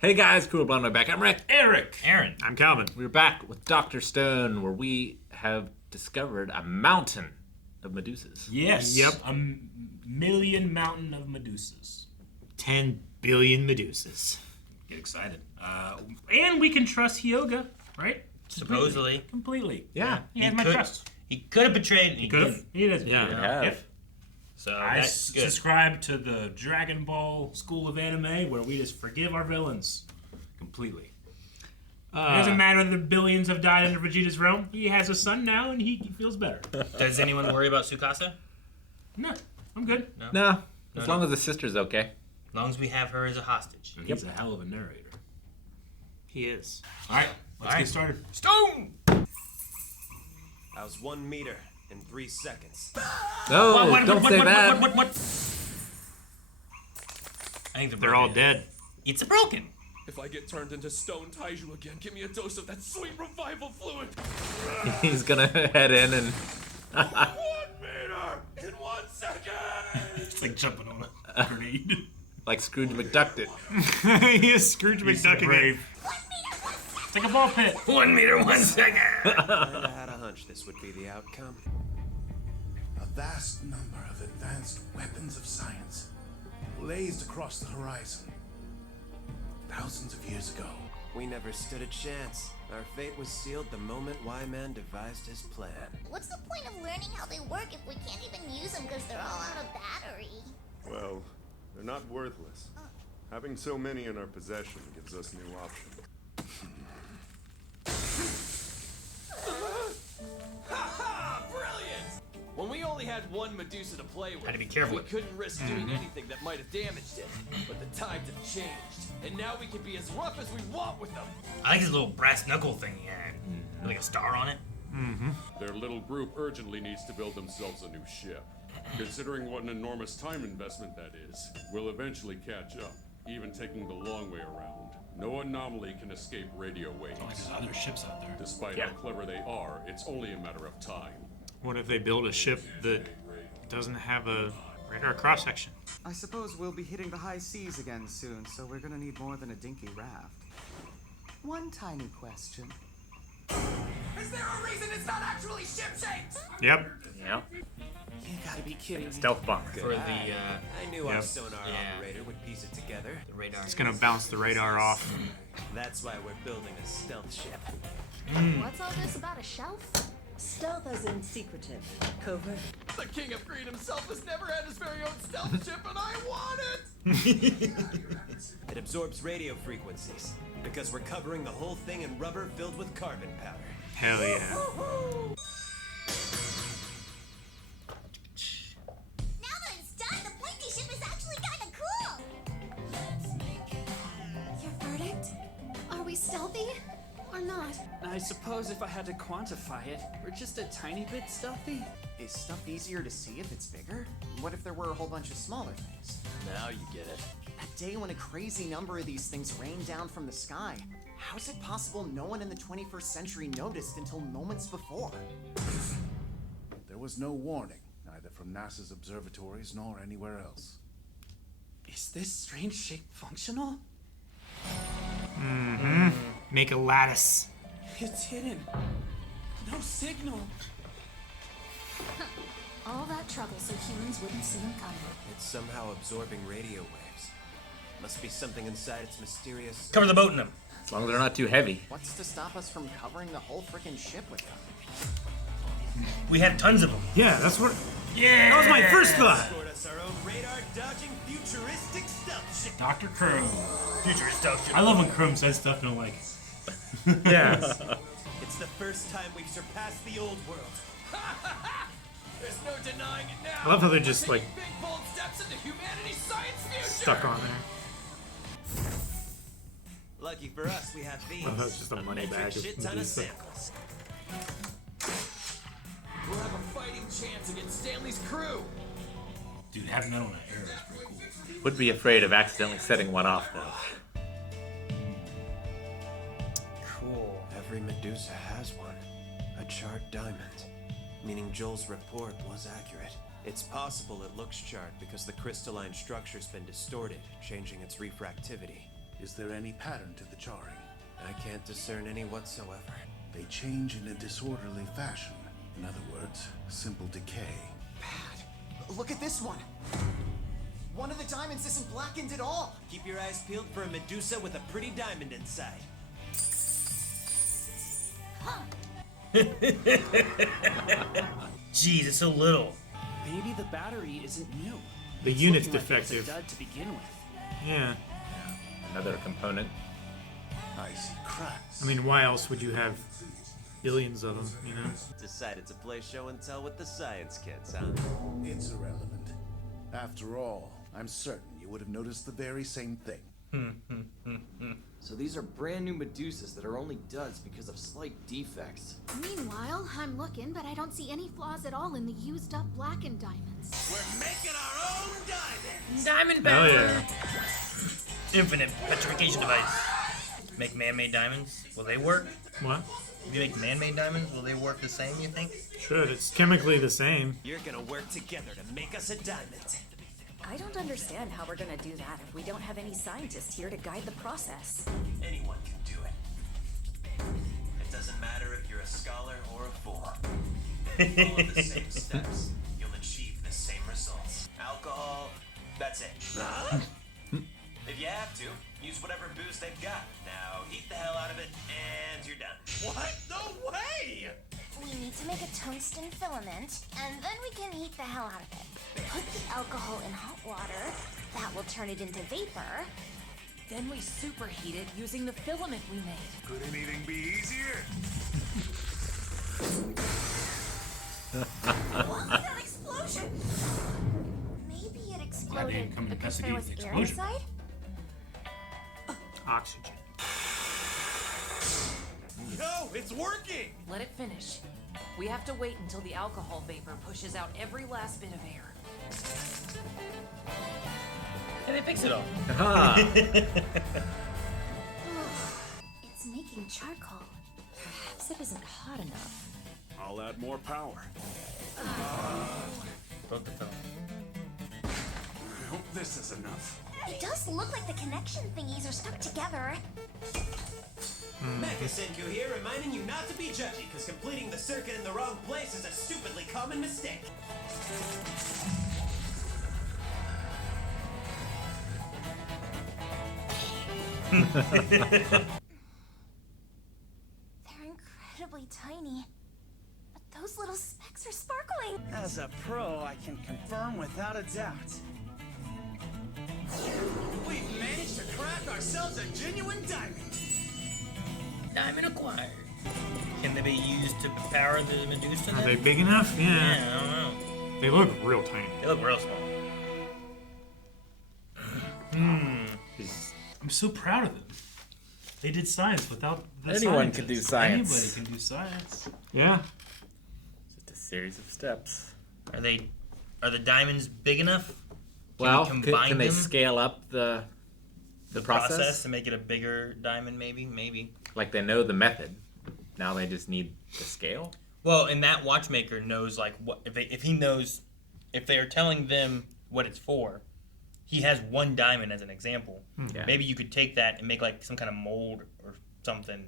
Hey guys, cool blonde my back. I'm Rick. Eric. Aaron. I'm Calvin. We're back with Dr. Stone, where we have discovered a mountain of Medusas. Yes. Yep. A million mountain of Medusas. 10 billion Medusas. Get excited. And we can trust Hyoga, right? Supposedly. Completely. Yeah. He has my trust. He could have betrayed and He could have. He doesn't. Yeah. Could have. Yep. So I that's good. subscribe to the Dragon Ball School of Anime, where we just forgive our villains completely. It doesn't matter that the billions have died under Vegeta's realm. He has a son now, and he feels better. Does anyone worry about Tsukasa? No, I'm good. No, as long as the sister's okay. As long as we have her as a hostage. And he's a hell of a narrator. He is. All right, let's get started. Stone! How's 1 meter in 3 seconds? No, don't say that. What? I think They're all dead. It's broken. If I get turned into Stone Taiju again, give me a dose of that sweet revival fluid. He's gonna head in and 1 meter in 1 second. It's like jumping on a grenade. like Scrooge McDuck did. He is Scrooge McDucking it. It's like a ball pit. 1 meter, 1 second. I had a hunch this would be the outcome. A vast number of advanced weapons of science blazed across the horizon. Thousands of years ago. We never stood a chance. Our fate was sealed the moment Y-Man devised his plan. What's the point of learning how they work if we can't even use them because they're all out of battery? Well, they're not worthless. Having so many in our possession gives us new options. Brilliant! When we only had one Medusa to play with, Had to be careful we with. couldn't risk doing anything that might have damaged it. But the times have changed, and now we can be as rough as we want with them. I like his little brass knuckle thing he had. Like a star on it. Their little group urgently needs to build themselves a new ship. Considering what an enormous time investment that is, we'll eventually catch up, even taking the long way around. No anomaly can escape radio waves. Like there's other ships out there. Despite how clever they are, it's only a matter of time. What if they build a ship that doesn't have a radar cross-section? I suppose we'll be hitting the high seas again soon, so we're gonna need more than a dinky raft. One tiny question. Is there a reason it's not actually ship-shaped? Yep. Yeah. You gotta be kidding me. Stealth bomb. For the, I knew our Yep. sonar Yeah. operator would piece it together. the radar. It's gonna bounce the radar off. That's why we're building a stealth ship. What's all this about a shelf? Stealth as in secretive, covert. The King of Greed himself has never had his very own stealth ship, and I want it! It absorbs radio frequencies because we're covering the whole thing in rubber filled with carbon powder. Hell yeah. Now that it's done, the pointy ship is actually kind of cool. Your verdict? Are we stealthy or not? I suppose if I had to quantify it, we're just a tiny bit stealthy. Is stuff easier to see if it's bigger? What if there were a whole bunch of smaller things? Now you get it. That day when a crazy number of these things rained down from the sky. How's it possible no one in the 21st century noticed until moments before? There was no warning, neither from NASA's observatories nor anywhere else. Is this strange shape functional? Make a lattice. It's hidden. No signal. All that trouble so humans wouldn't see them coming. It's somehow absorbing radio waves. Must be something inside its mysterious... Cover the boat in them. As long as they're not too heavy. What's to stop us from covering the whole frickin' ship with them? We have tons of them. Yeah, that's what. Yeah! That was my first thought. Scored us our own radar-dodging futuristic stealth ship. Dr. Chrome. Future stuff. I love when Chrome says stuff and I'm like, Yeah. It's the first time we've surpassed the old world. There's no denying it now. I love how they're just We're like taking big bold steps into humanity's science future. stuck on there. Lucky for us, we have these. Oh, that's just a money Metric bag of shit ton of Medusa. samples. We'll have a fighting chance against Stanley's crew. dude, having that on an arrow is pretty cool. Would be afraid of accidentally setting one off, though. Cool. Every Medusa has one. A charred diamond. Meaning Joel's report was accurate. It's possible it looks charred because the crystalline structure's been distorted, changing its refractivity. Is there any pattern to the charring? I can't discern any whatsoever. They change in a disorderly fashion. In other words, simple decay. Bad. Look at this one. One of the diamonds isn't blackened at all. Keep your eyes peeled for a Medusa with a pretty diamond inside. Jeez, it's so little. Maybe the battery isn't new. The It's unit's looking like it was a defective. dud to begin with. Yeah. Another component. I see cracks. I mean, why else would you have billions of them, you know? Decided to play show and tell with the science kids, huh? It's irrelevant. After all, I'm certain you would have noticed the very same thing. So these are brand new Medusas that are only duds because of slight defects. Meanwhile, I'm looking, but I don't see any flaws at all in the used up blackened diamonds. We're making our own diamonds! Diamond Hell power! yeah. Infinite petrification device. Make man-made diamonds. Will they work? What? If you make man-made diamonds, will they work the same, you think? Should. It's chemically the same. You're gonna work together to make us a diamond. I don't understand how we're gonna do that if we don't have any scientists here to guide the process. Anyone can do it. It doesn't matter if you're a scholar or a fool. Follow the same steps. You'll achieve the same results. Alcohol, that's it. If you have to, use whatever booze they've got. Now eat the hell out of it, and you're done. What? No way! We need to make a tungsten filament, and then we can heat the hell out of it. Put the alcohol in hot water. That will turn it into vapor. Then we superheat it using the filament we made. Could anything be easier? What was that explosion? Maybe it exploded didn't come because there investigate was the air explosion. inside? Oxygen. No, it's working! Let it finish. We have to wait until the alcohol vapor pushes out every last bit of air. And they fix it all. Aha! It's making charcoal. Perhaps it isn't hot enough. I'll add more power. Broke the film. I hope this is enough. It does look like the connection thingies are stuck together. Mecha Senku here, reminding you not to be judgy, because completing the circuit in the wrong place is a stupidly common mistake. They're incredibly tiny. But those little specks are sparkling. As a pro, I can confirm without a doubt. We've managed to craft ourselves a genuine diamond. Diamond acquired. Can they be used to power the Medusa? Are they big enough? Yeah. Yeah, I don't know. They look real tiny. They look real small. I'm so proud of them. They did science without the Anyone can do scientists. science. Anybody can do science. Yeah. Just a series of steps. Are the diamonds big enough? Well, we combine can they them? scale up the process? To make it a bigger diamond? Maybe. Like they know the method. Now they just need the scale. Well, and that watchmaker knows like what if he knows if they are telling them what it's for. He has one diamond as an example. Yeah. Maybe you could take that and make like some kind of mold or something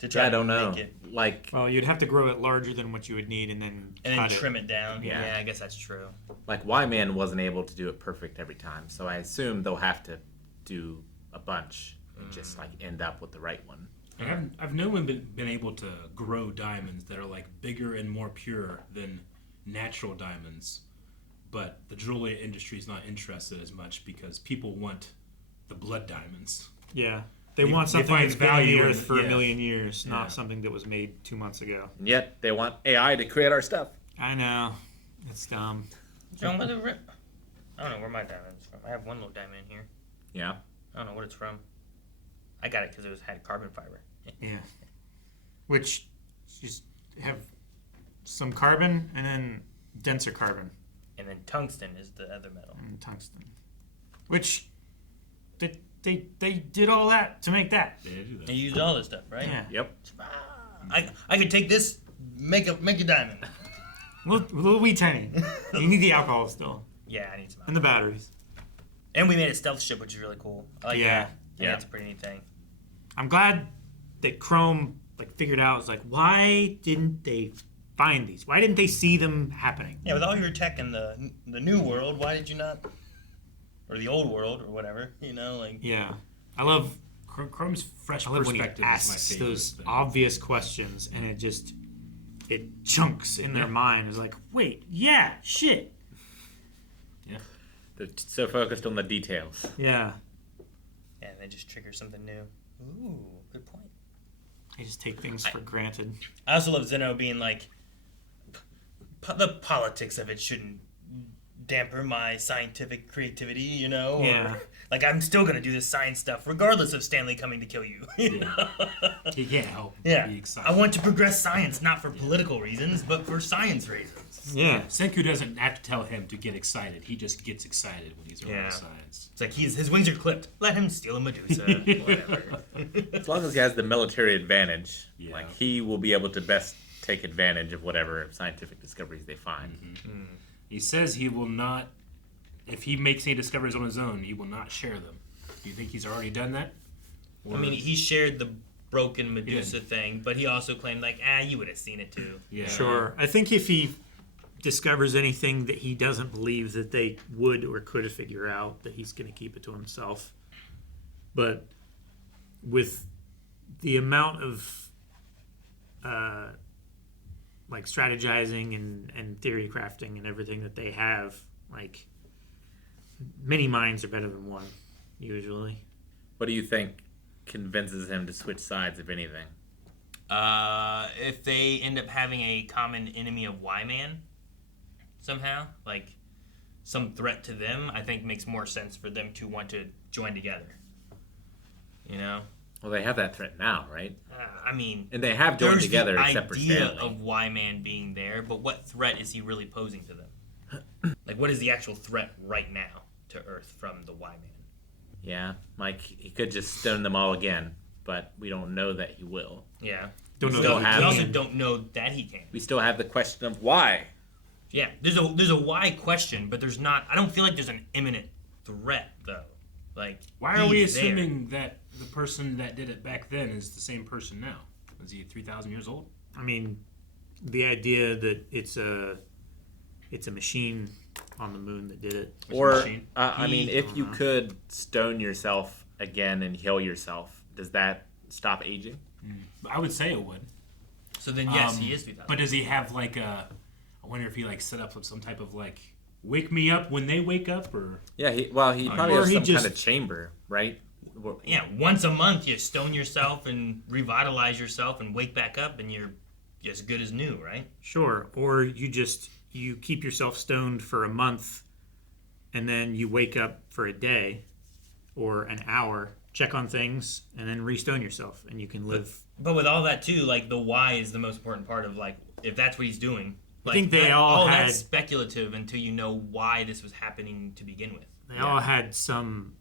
to try I to don't know. make it, Like, Well, you'd have to grow it larger than what you would need and then trim it down. Yeah. Yeah, I guess that's true. like Y-Man wasn't able to do it perfect every time, so I assume they'll have to do a bunch and just like end up with the right one. I've no one been able to grow diamonds that are like bigger and more pure than natural diamonds. But the jewelry industry is not interested as much because people want the blood diamonds. Yeah. They You- want you something find that's been in value the in earth it, for yeah. a million years, Yeah. not something that was made 2 months ago. And yet they want AI to create our stuff. I know. That's dumb. John, I don't know where my diamond's from. I have one little diamond in here. Yeah. I don't know what it's from. I got it because it had carbon fiber. Yeah. Which just have some carbon and then denser carbon. And then tungsten is the other metal. And tungsten. Which they did all that to make that. They used all this stuff, right? Yeah. Yep. I could take this, make a diamond. Little wee tiny. You need the alcohol still. Yeah, I need some. And the batteries. And we made a stealth ship, which is really cool. I like Yeah. that. Yeah, that's a pretty neat thing. I'm glad that Chrome figured out. It's like, why didn't they find these? Why didn't they see them happening? Yeah, with all your tech in the new world, why did you not, or the old world or whatever? Yeah, I love Chrome's fresh when he perspective asks is my favorite those thing. obvious questions, and it chunks in their mind. It's like, wait, yeah, shit. Yeah, they're so focused on the details. Yeah. Yeah, and they just trigger something new. Ooh, good point. I just take things for granted. I also love Xeno being like, the politics of it shouldn't damper my scientific creativity, Yeah. Like, I'm still going to do this science stuff regardless of Stanley coming to kill you. He can't help Yeah. be excited. I want to progress science, not for political reasons, but for science reasons. Yeah. Senku doesn't have to tell him to get excited. He just gets excited when he's around science. It's like his wings are clipped. Let him steal a Medusa. Whatever. As long as he has the military advantage, he will be able to best take advantage of whatever scientific discoveries they find. Mm-hmm. He says he will not, if he makes any discoveries on his own, he will not share them. Do you think he's already done that? I mean, he shared the broken Medusa thing, but he also claimed, you would have seen it too. Yeah. Sure. I think if he discovers anything that he doesn't believe that they would or could figure out, that he's going to keep it to himself. But with the amount of strategizing and theory crafting and everything that they have, many minds are better than one, usually. What do you think convinces him to switch sides, if anything? If they end up having a common enemy of Y-Man somehow, some threat to them, I think makes more sense for them to want to join together. Well, they have that threat now, right? And they have joined together, except for Stanley. Stanley. Of Y-Man being there, but what threat is he really posing to them? What is the actual threat right now to Earth from the Y-Man? Yeah, he could just stone them all again, but we don't know that he will. Yeah. We also don't know that he can. We still have the question of why. Yeah, there's a why question, but there's not. I don't feel like there's an imminent threat though. Why are we assuming that the person that did it back then is the same person now? Is he 3,000 years old? I mean, the idea that it's a machine on the moon that did it. Or, if you could stone yourself again and heal yourself, does that stop aging? I would say it would. So then, yes, he is 3,000. But does he have I wonder if he set up some type of wake me up when they wake up, or yeah, he probably has some kind of chamber, right? Yeah, once a month you stone yourself and revitalize yourself and wake back up, and you're as good as new, right? Sure. Or you keep yourself stoned for a month, and then you wake up for a day or an hour, check on things, and then restone yourself, and you can live. But with all that too, the why is the most important part of if that's what he's doing. I think they all had. That's speculative until you know why this was happening to begin with. They all had some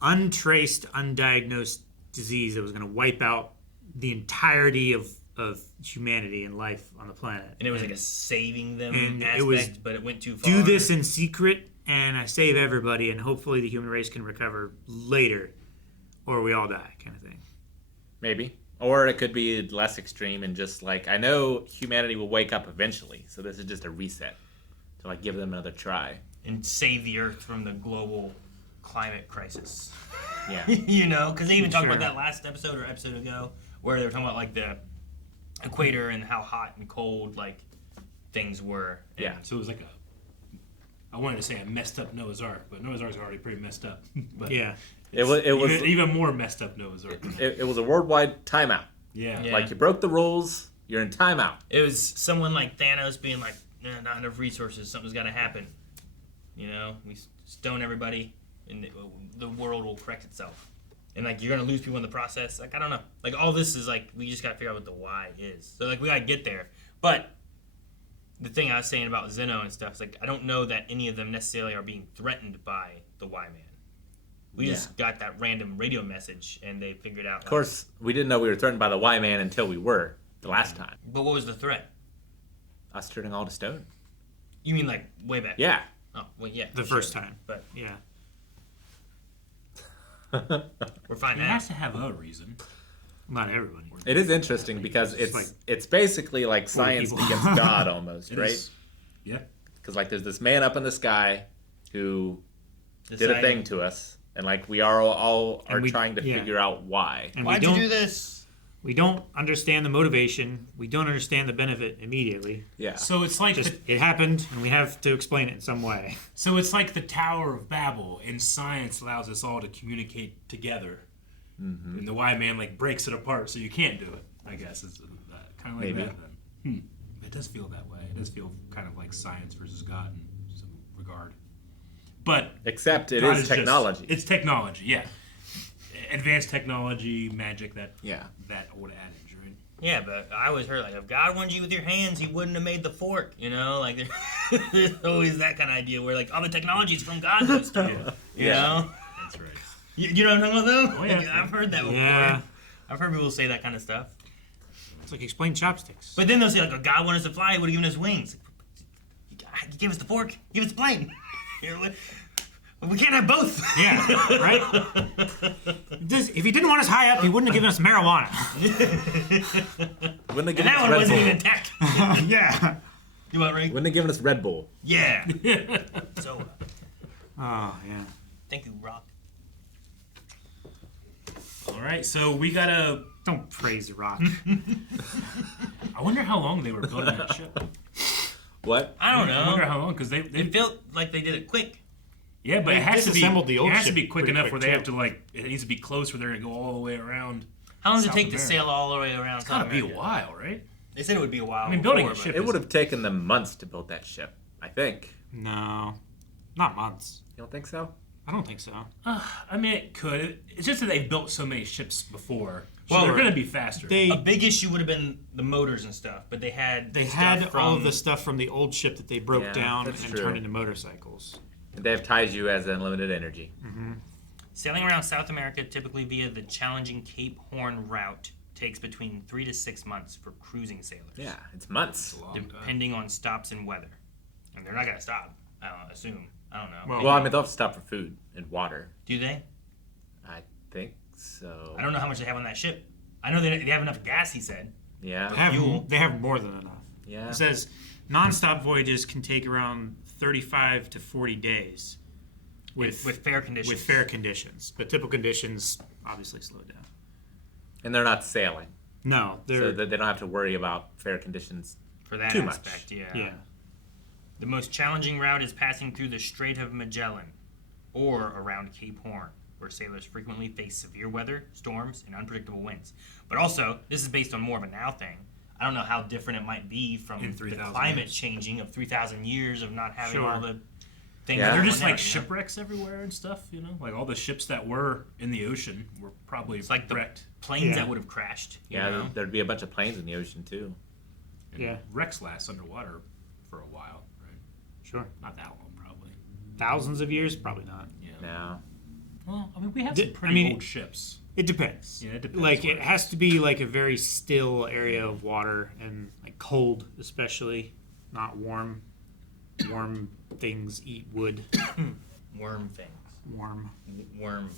untraced, undiagnosed disease that was going to wipe out the entirety of humanity and life on the planet. And it was a saving them aspect, but it went too far. Do this in secret, and I save everybody, and hopefully the human race can recover later, or we all die, kind of thing. Maybe. Or it could be less extreme and just I know humanity will wake up eventually, so this is just a reset to give them another try and save the Earth from the global climate crisis. Yeah, because they even talked about that last episode or episode ago, where they were talking about the equator and how hot and cold things were. Yeah, so it was I wanted to say a messed up Noah's Ark, but Noah's Ark's already pretty messed up. But yeah. It was even more messed up Noah's Ark. It was a worldwide timeout. Yeah. You broke the rules, you're in timeout. It was someone like Thanos being not enough resources, something's got to happen. We stone everybody, and the world will correct itself. And you're gonna lose people in the process. I don't know. All this is we just gotta figure out what the why is. So we gotta get there. But the thing I was saying about Xeno and stuff is I don't know that any of them necessarily are being threatened by the Y-Man. We just got that random radio message, and they figured out. Of course, we didn't know we were threatened by the Y-Man until we were the last time. But what was the threat? Us turning all to stone. You mean way back? Yeah. Oh well, yeah. The first time, but yeah. We're fine He now. has to have a reason. Not everybody. It is interesting because it's basically like science people. against God almost, It right? is. Yeah. Because like there's this man up in the sky who did a Decided- thing to us, and like we are all And we- trying to yeah. figure out why. And Why'd we you don't do this? We don't understand the motivation. We don't understand the benefit immediately. Yeah. So it's like Just it happened, and we have to explain it in some way. So it's like the Tower of Babel, and science allows us all to communicate together. And the white man like breaks it apart, so you can't do it. I guess it's kind of like Maybe. that. Then it does feel that way. It does feel kind of like science versus God in some regard. But Except it God is just- technology. it's technology, yeah. Advanced technology, magic. That old adage, right? Yeah, but I always heard like if God wanted you with your hands, He wouldn't have made the fork. You know, like there's always that kind of idea where like all the technology's from God and stuff. You know. That's right. You know what I'm talking about though? Oh, yeah. Like, I've heard that before. Yeah. I've heard people say that kind of stuff. It's like explain chopsticks. But then they'll say like, if God wanted us to fly, He would have given us wings. You gave us the fork, give us the plane. We can't have both. Yeah, right? If he didn't want us high up, he wouldn't have given us marijuana. Wouldn't have And given that us one Red wasn't Bull. even tech. Yeah. You want Ray? Wouldn't have given us Red Bull. Yeah. So, Oh, yeah. thank you, Rock. All right, so we gotta. Don't praise Rock. I wonder how long they were building that ship. What? I don't I wonder know. how long because they It felt like they did it quick. yeah, but They it has to be disassembled the old it has to ship be quick pretty enough quick, where they too. have to like it needs to be close where they're gonna go all the way around. How long does it South take to America. sail all the way around? It's gotta South be a America? while, right? They said it would be a while. I mean, building a before, ship It would have taken them months to build that ship, I think. No. Not months. You don't think so? I don't think so. I mean, it could. It's just that they've built so many ships before. So Well, they're gonna be faster. They A big issue would have been the motors and stuff, but they had stuff all of from- the stuff from the old ship that they broke Yeah, down and that's true. turned into motorcycles. And they have Taiju as unlimited energy. Sailing around South America, typically via the challenging Cape Horn route, takes between 3 to 6 months for cruising sailors. Yeah, it's months. Depending on stops and weather. And they're not going to stop, I don't assume. I don't know. Well, I mean, they'll have to stop for food and water. Do they? I think so. I don't know how much they have on that ship. I know they have enough gas, he said. Yeah. They have more than enough. Yeah. It says non-stop voyages can take around 35 to 40 days. With fair conditions. With fair conditions. But typical conditions obviously slow down. And they're not sailing. No, So they're... that they don't have to worry about fair conditions For that too aspect, much. yeah. The most challenging route is passing through the Strait of Magellan or around Cape Horn, where sailors frequently face severe weather, storms, and unpredictable winds. But also, this is based on more of a now thing. I don't know how different it might be from In the 3,000 climate years. changing of 3,000 years of not having Sure. all the things. Yeah. that They're are just going like down, you know? shipwrecks everywhere and stuff, you know? Like all the ships that were in the ocean were probably It's like the wrecked. planes Yeah. that would have crashed. You Yeah, know? there'd be a bunch of planes in the ocean too. And Yeah. wrecks last underwater for a while, right? Sure. Not that long, probably. Thousands of years? Probably not. Yeah. Now, Well, I mean, we have Di- some I pretty mean, old ships. It depends. Yeah, it depends Like, where it it has is. to be like a very still area of water and like cold, especially, not warm. Warm things eat wood. Worm things. Warm. Worm.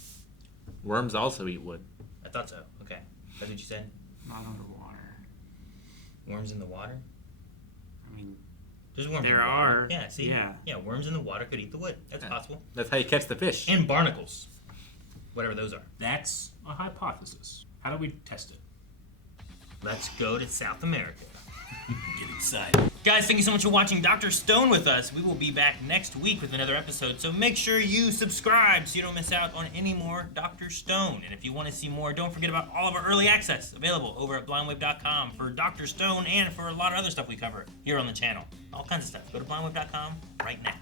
worms also eat wood. I thought so. Okay. That's what you said? Not underwater. Worms in the water? I mean, There's worms there in the water. are. Yeah, see? Yeah. Yeah, worms in the water could eat the wood. That's possible. That's how you catch the fish. And barnacles. Whatever those are. That's a hypothesis. How do we test it? Let's go to South America. Get excited. Guys, thank you so much for watching Dr. Stone with us. We will be back next week with another episode, so make sure you subscribe so you don't miss out on any more Dr. Stone. And if you want to see more, don't forget about all of our early access available over at blindwave.com for Dr. Stone and for a lot of other stuff we cover here on the channel. All kinds of stuff. Go to blindwave.com right now.